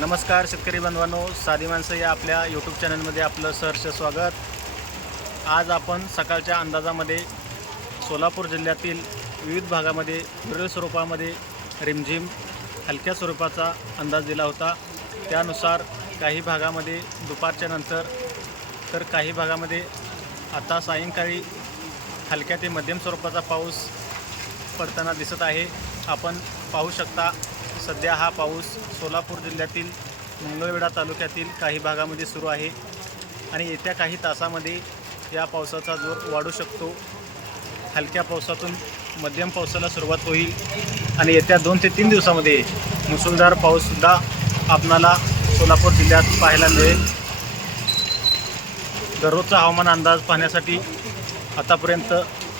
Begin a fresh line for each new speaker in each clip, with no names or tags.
नमस्कार शेतकरी बांधवांनो साधी माणसं या आपल्या यूट्यूब चॅनलमध्ये आपलं सहर्ष स्वागत. आज आपण सकाळच्या अंदाजामध्ये सोलापूर जिल्ह्यातील विविध भागामध्ये विरळ स्वरूपामध्ये रिमझिम हलक्या स्वरूपाचा अंदाज दिला होता. त्यानुसार काही भागामध्ये दुपारच्या नंतर तर काही भागामध्ये आता सायंकाळी हलक्या ते मध्यम स्वरूपाचा पाऊस पडताना दिसत आहे. आपण पाहू शकता सध्या हा पाऊस सोलापूर जिल्ह्यातील मंगळवेढा तालुक्यातील काही भागामध्ये सुरू आहे आणि येत्या काही तासामध्ये या पावसाचा जोर वाढू शकतो. हलक्या पावसातून मध्यम पावसाला सुरुवात होईल आणि येत्या दोन ते तीन दिवसामध्ये मुसळधार पाऊससुद्धा आपणाला सोलापूर जिल्ह्यात पाहायला मिळेल. दररोजचा हवामान अंदाज पाहण्यासाठी आतापर्यंत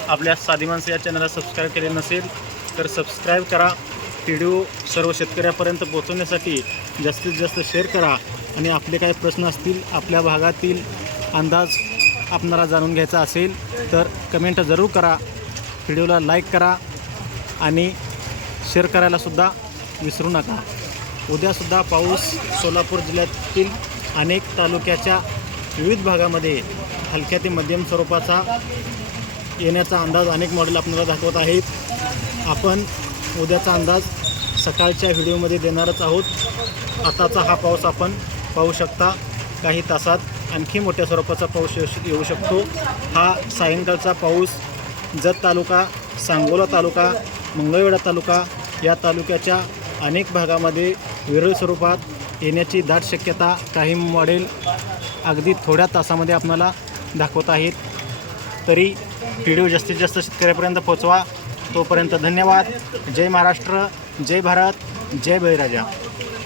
आपल्या साधी माणसं या चॅनलला सबस्क्राईब केले नसेल तर सबस्क्राईब करा. व्हिडिओ सर्व शेतकऱ्यापर्यंत पोहोचवण्यासाठी जास्तीत जास्त शेअर करा आणि आपले काही प्रश्न असतील आपल्या भागातील अंदाज आपणाला जाणून घ्यायचा असेल तर कमेंट जरूर करा. व्हिडिओला लाईक करा आणि शेअर करायलासुद्धा विसरू नका. उद्यासुद्धा पाऊस सोलापूर जिल्ह्यातील अनेक तालुक्याच्या विविध भागामध्ये हलक्या ते मध्यम स्वरूपाचा येण्याचा अंदाज अनेक मॉडेल आपल्याला दाखवत आहेत. आपण उद्याचा अंदाज सकाळच्या व्हिडिओमध्ये देणारच आहोत. आताचा हा पाऊस आपण पाहू शकता काही तासात. आणखी मोठ्या स्वरूपाचा पाऊस येऊ- येऊ शकतो. हा सायंकाळचा पाऊस जत तालुका सांगोला तालुका मंगळवेढा तालुका या तालुक्याच्या अनेक भागामध्ये विरळ स्वरूपात येण्याची दाट शक्यता काही मॉडेल अगदी थोड्या तासामध्ये आपणाला दाखवत आहेत. तरी व्हिडिओ जास्तीत जास्त शेतकऱ्यापर्यंत पोचवा तोपर्यंत धन्यवाद. जय महाराष्ट्र जय भारत जय बळीराजा.